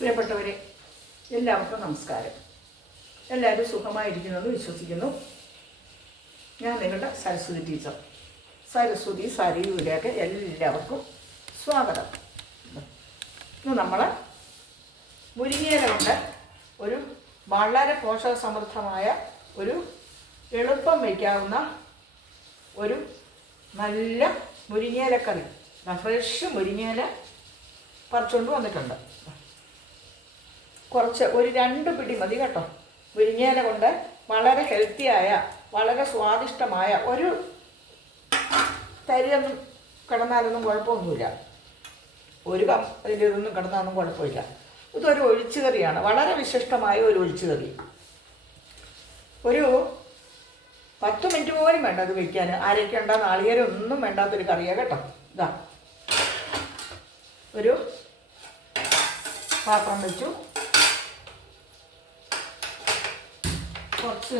പ്രിയപ്പെട്ടവരെ എല്ലാവർക്കും നമസ്കാരം. എല്ലാവരും സുഖമായിരിക്കുന്നെന്ന് വിശ്വസിക്കുന്നു. ഞാൻ നിങ്ങളുടെ സരസ്വതി ടീച്ചർ. സരസ്വതി സരിയിലേക്ക് എല്ലാവർക്കും സ്വാഗതം. ഇന്ന് നമ്മൾ മുരിങ്ങയില കൊണ്ട് ഒരു വളരെ പോഷകസമൃദ്ധമായ ഒരു എളുപ്പം വയ്ക്കാവുന്ന ഒരു നല്ല മുരിങ്ങയിലക്കറി ഫ്രഷ് മുരിങ്ങയില പറിച്ചുകൊണ്ട് വന്നിട്ടുണ്ട്. കുറച്ച് ഒരു രണ്ട് പിടി മതി കേട്ടോ. മുരിങ്ങയില കൊണ്ട് വളരെ ഹെൽത്തിയായ വളരെ സ്വാദിഷ്ടമായ ഒരു തരിയൊന്നും കിടന്നാലൊന്നും കുഴപ്പമൊന്നുമില്ല. ഒരു കം അതിന്റെ ഇതൊന്നും കിടന്നാലൊന്നും കുഴപ്പമില്ല. ഇതൊരു ഒഴിച്ചുകറിയാണ്. വളരെ വിശിഷ്ടമായ ഒരു ഒഴിച്ചുകറി. ഒരു പത്ത് മിനിറ്റ് പോലും വേണ്ട അത് വയ്ക്കാൻ അരയ്ക്കേണ്ട നാളികേരം ഒന്നും വേണ്ടാത്തൊരു കറിയാണ് കേട്ടോ. ഇതാ. ഒരു പാത്രം വെച്ചു. കുറച്ച്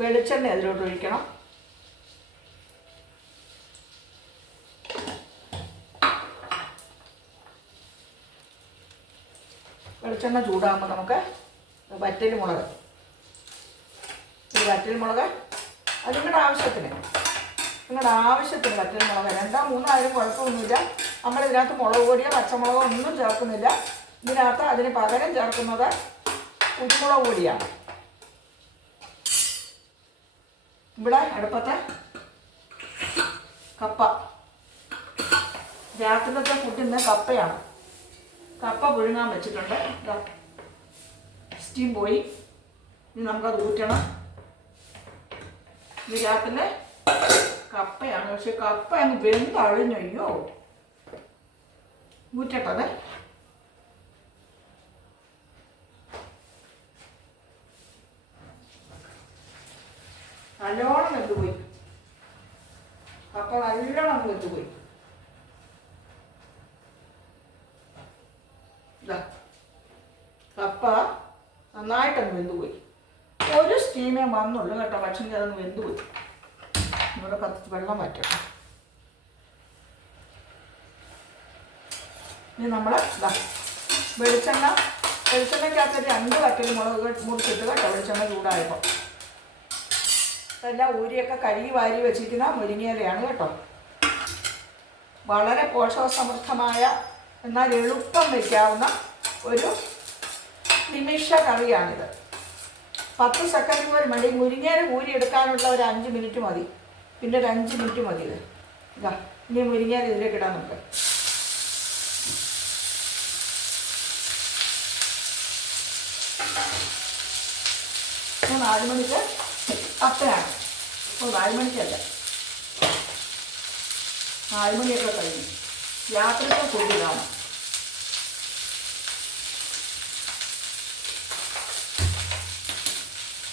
വെളിച്ചെണ്ണ അതിലോട്ട് ഒഴിക്കണം. വെളിച്ചെണ്ണ ചൂടാകുമ്പോൾ നമുക്ക് വറ്റൽ മുളക്. ഈ വറ്റൽ മുളക് അത് നിങ്ങളുടെ ആവശ്യത്തിന്. നിങ്ങളുടെ ആവശ്യത്തിന് വറ്റൽ മുളക്. രണ്ടോ മൂന്നോ ആയാലും കുഴപ്പമൊന്നുമില്ല. നമ്മളിതിനകത്ത് മുളക് പൊടിയോ പച്ചമുളകോ ഒന്നും ചേർക്കുന്നില്ല. ഇതിനകത്ത് അതിന് പകരം ചേർക്കുന്നത് കുരുമുളക് പൊടിയാണ്. ഇവിടെ അടുപ്പത്തെ കപ്പ. രാത്രിയിലത്തെ ഫുഡിന്ന് കപ്പയാണ്. കപ്പ പുഴുങ്ങാൻ വെച്ചിട്ടുണ്ട്. സ്റ്റീം പോയി. ഇനി നമുക്കത് ഊറ്റണം. ഇനി രാത്രിയിലെ കപ്പയാണ്. പക്ഷെ കപ്പ അങ്ങ് വെന്ത് അഴിഞ്ഞയ്യോ ഊറ്റട്ടത് നല്ലോണം വെന്തുപോയി കപ്പ നല്ലോണം വെന്തുപോയി ഇതാ കപ്പ നന്നായിട്ടങ്ങ് വെന്തുപോയി ഒരു സ്റ്റീമേ വന്നുള്ളൂ കേട്ടോ പക്ഷെങ്കിൽ അതൊന്ന് വെന്തുപോയി ഇവിടെ പത്ത് വെള്ളം വറ്റട്ടെ. ഇനി നമ്മൾ വെളിച്ചെണ്ണ വെളിച്ചെണ്ണയ്ക്കകത്ത് രണ്ട് വറ്റൽ മുളക് മുറിച്ചിട്ട് കേട്ടോ വെളിച്ചെണ്ണ ചൂടായപ്പോൾ എല്ലാം ഊരിയൊക്കെ കഴുകി വാരി വെച്ചിരിക്കുന്ന മുരിങ്ങയിലയാണ് കേട്ടോ. വളരെ പോഷകസമൃദ്ധമായ എന്നാൽ എളുപ്പം വയ്ക്കാവുന്ന ഒരു നിമിഷ കറിയാണിത്. പത്ത് സെക്കൻഡ് പോലും മതി. മുരിങ്ങയില ഊരി എടുക്കാനുള്ള ഒരു അഞ്ച് മിനിറ്റ് മതി. പിന്നെ ഒരു അഞ്ച് മിനിറ്റ് മതി ഇത്. ഇതാ ഇനി മുരിങ്ങയില ഇതിലേക്ക് ഇടാൻ നമുക്ക് നാല് മണിക്ക് പത്തനാണ് ഇപ്പോൾ നാല് മണിക്കല്ല നാല് മണിയൊക്കെ കഴിഞ്ഞു. യാത്ര ഫുഡ് ഇതാണ്.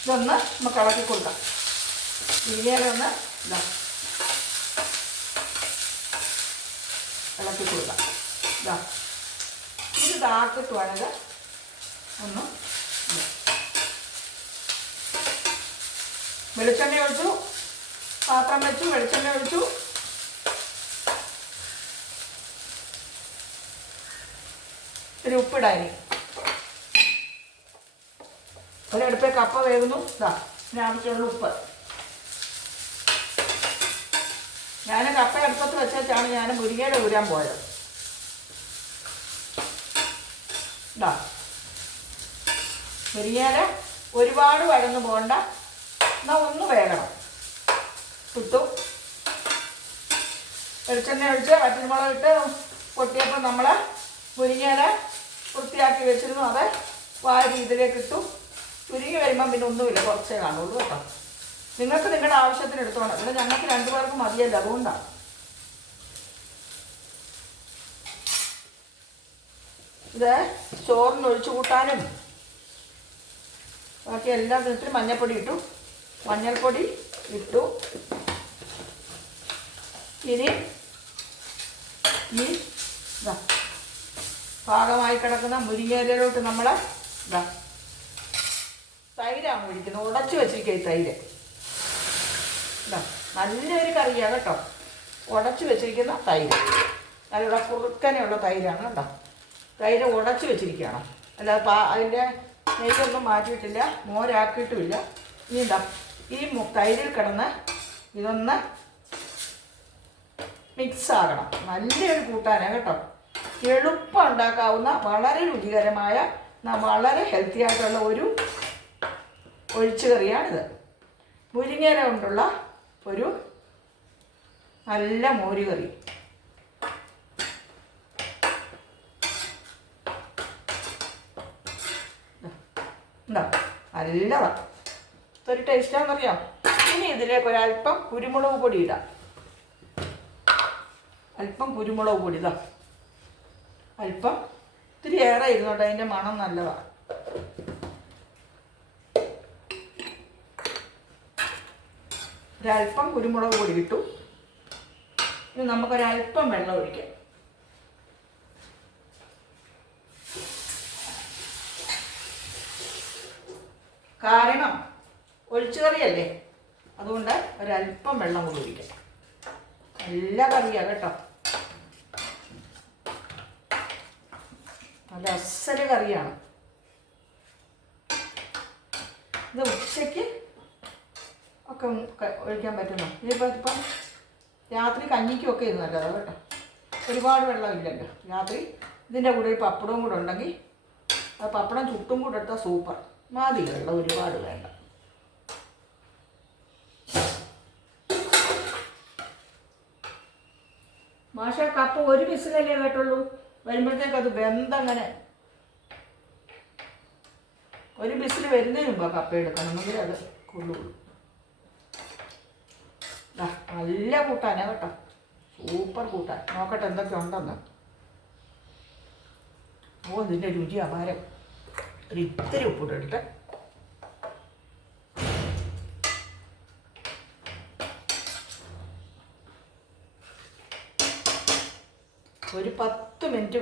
ഇതൊന്ന് നമുക്ക് ഇളക്കി കൊടുക്കാം. ഇങ്ങനെ ഒന്ന് ഇതാ. ഇളക്കി കൊടുക്കാം. ഇതാ. ഇത് താർത്തിട്ട് വേണത് ഒന്ന് ഇതാ. വെളിച്ചെണ്ണ ഒഴിച്ചു. പാത്രം വെച്ചു വെളിച്ചെണ്ണ ഒഴിച്ചു. ഇത്തിരി ഉപ്പിടാനി ഒരടുപ്പേ കപ്പ വേകുന്നു ഇതാ ഇതിന് ആവശ്യമുള്ള ഉപ്പ്. ഞാൻ കപ്പ അടുപ്പത്ത് വെച്ചാണ് ഞാൻ മുരിങ്ങയുടെ ഊരാൻ പോയത്. ഇതാ മുരിങ്ങയില ഒരുപാട് വഴന്നു പോകണ്ട എന്നാൽ ഒന്ന് വേകണം ഇട്ടു വെളിച്ചെണ്ണ ഒഴിച്ച് വറ്റൽമുളക് ഇട്ട് പൊട്ടിയപ്പോൾ നമ്മൾ മുരിങ്ങയില വൃത്തിയാക്കി വെച്ചിരുന്നു. അത് വാരി ഇതിലേക്ക് ഇട്ടു. ചുരുങ്ങി വരുമ്പം പിന്നെ ഒന്നുമില്ല. കുറച്ചേ കാണുള്ളൂ കേട്ടോ. നിങ്ങൾക്ക് നിങ്ങളുടെ ആവശ്യത്തിന് എടുത്തോണം ഇവിടെ ഞങ്ങൾക്ക് രണ്ടുപേർക്ക് മതിയല്ല. അതുകൊണ്ടാണ് ഇത് ചോറിന് ഒഴിച്ചു കൂട്ടാനും ബാക്കി എല്ലാം ഇത്തിരി മഞ്ഞപ്പൊടി ഇട്ടു. മഞ്ഞൾപ്പൊടി ഇട്ടു. ഇനി ഈ ഇതാ പാകമായി കിടക്കുന്ന മുരിങ്ങയിലോട്ട് നമ്മൾ ഇതാ തൈരാണ് ഒഴിക്കുന്നത്. ഉടച്ചു വെച്ചിരിക്കുക ഈ തൈര്. ഇതാ നല്ലൊരു കറിയാണ് കേട്ടോ. ഉടച്ചു വെച്ചിരിക്കുന്ന തൈര്. നല്ല കുറുക്കനെയുള്ള തൈരാണ് കേട്ടോ. തൈര് ഉടച്ചു വെച്ചിരിക്കുകയാണ്. അല്ലാതെ പാ അതിന്റെ നെയ്യൊന്നും മാറ്റിയിട്ടില്ല. മോരാക്കിയിട്ടുമില്ല. ഇനി എന്താ ഈ തൈരിൽ കിടന്ന് ഇതൊന്ന് മിക്സ് ആകണം. നല്ലൊരു കൂട്ടാനാണ് കേട്ടോ. എളുപ്പം ഉണ്ടാക്കാവുന്ന വളരെ രുചികരമായ വളരെ ഹെൽത്തി ആയിട്ടുള്ള ഒരു ഒഴിച്ചുകറിയാണിത് മുരിങ്ങയില കൊണ്ടുള്ള ഒരു നല്ല മോരുകറി ഉണ്ടോ നല്ലതാ. ഇതൊരു ടേസ്റ്റാണെന്നറിയാം ഇനി ഇതിലേക്ക് ഒരല്പം കുരുമുളക് പൊടി ഇടാം. അല്പം കുരുമുളക് പൊടി ഇതാ. അല്പം ഇത്തിരി ഏറെ ഇരുന്നോട്ടെ അതിന്റെ മണം നല്ലതാണ് ഒരല്പം കുരുമുളക് പൊടി ഇട്ടു. ഇനി നമുക്കൊരല്പം വെള്ളം ഒഴിക്കാം. കാരണം ഒഴിച്ചുകറിയല്ലേ? അതുകൊണ്ട് ഒരല്പം വെള്ളം കൂടി ഒഴിക്കാം. നല്ല കറിയാണ് കേട്ടോ. നല്ല അസൽ കറിയാണ്. ഇത് ഉച്ചയ്ക്ക് ഒക്കെ ഒഴിക്കാൻ പറ്റുന്നു? ഇനിയിപ്പോൾ ഇപ്പം രാത്രി കഞ്ഞിക്കുമൊക്കെ ഇത് നല്ലതാണ് കേട്ടോ. ഒരുപാട് വെള്ളമില്ലല്ലോ രാത്രി ഇതിന്റെ കൂടെ ഒരു പപ്പടവും കൂടെ ഉണ്ടെങ്കിൽ ആ പപ്പടം ചുട്ടും കൂടെ ഇട്ടാൽ സൂപ്പർ. മതി വെള്ളം ഒരുപാട് വേണ്ട. മാഷ കപ്പ് ഒരു വിസിലല്ലേ കേട്ടുള്ളൂ. വരുമ്പോഴത്തേക്ക് അത് വെന്തങ്ങനെ. ഒരു ബിസിൽ വരുന്നതിന് മുമ്പ് കപ്പ എടുക്കണമെങ്കിൽ അത് കൊള്ളുള്ളൂ. നല്ല കൂട്ടാനാ കേട്ടോ. സൂപ്പർ കൂട്ടാൻ. നോക്കട്ടെ എന്തൊക്കെ ഉണ്ടെന്ന്. ഓ ഇതിന്റെ രുചി അപാരം. ഒരു ഇത്തിരി ഉപ്പിട്ട് എടുത്ത് ഒരു പത്ത് മിനിറ്റ്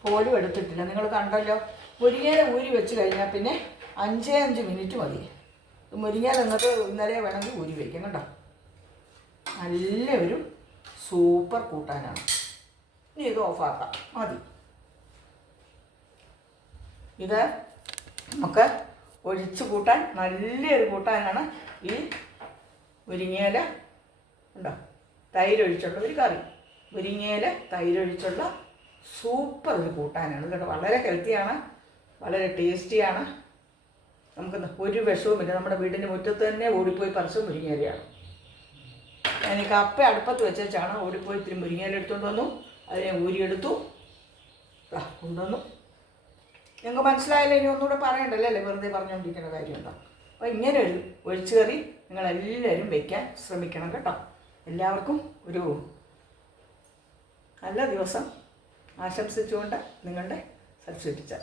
പോലും എടുത്തിട്ടില്ല. നിങ്ങൾ കണ്ടല്ലോ മുരിങ്ങയില ഊരി വെച്ച് കഴിഞ്ഞാൽ പിന്നെ അഞ്ചേ അഞ്ച് മിനിറ്റ് മതി. മുരിങ്ങയില നിങ്ങൾക്ക് ഇന്നലെ വേണമെങ്കിൽ ഊരി വയ്ക്കാം കേട്ടോ. നല്ലൊരു സൂപ്പർ കൂട്ടാനാണ്. ഇനി ഇത് ഓഫാക്കാം. മതി. ഇത് നമുക്ക് ഒഴിച്ച് കൂട്ടാൻ നല്ലൊരു കൂട്ടാനാണ് ഈ മുരിങ്ങയില ഉണ്ടോ തൈരൊഴിച്ചുള്ള ഒരു കറി. മുരിങ്ങയില തൈര് ഒഴിച്ചുള്ള സൂപ്പർ ഒരു കൂട്ടാനാണ്. കേട്ടോ വളരെ ഹെൽത്തിയാണ് വളരെ ടേസ്റ്റിയാണ് നമുക്ക് ഒരു വിഷവുമില്ല നമ്മുടെ വീടിന്റെ മുറ്റത്ത് തന്നെ ഓടിപ്പോയി പറിച്ച മുരിങ്ങേരയാണ് ഞാൻ കപ്പ അടുപ്പത്ത് വെച്ചാണ് ഓടിപ്പോയി ഇത്തിരി മുരിങ്ങേര എടുത്തുകൊണ്ട് വന്നു. അതിനെ ഊരിയെടുത്തു. കൊണ്ടുവന്നു. നിങ്ങൾക്ക് മനസ്സിലായാലും ഇനി ഒന്നുകൂടെ പറയണ്ടല്ലോ? അല്ലേ? വെറുതെ പറഞ്ഞുകൊണ്ടിരിക്കുന്ന കാര്യമുണ്ടോ അപ്പോൾ ഇങ്ങനെ ഒരു ഒഴിച്ചുകറി നിങ്ങളെല്ലാവരും വയ്ക്കാൻ ശ്രമിക്കണം കേട്ടോ. എല്ലാവർക്കും ഒരു നല്ല ദിവസം. ആശംസിച്ചുകൊണ്ട് നിങ്ങളുടെ സബ്സിഡിച്ചാൽ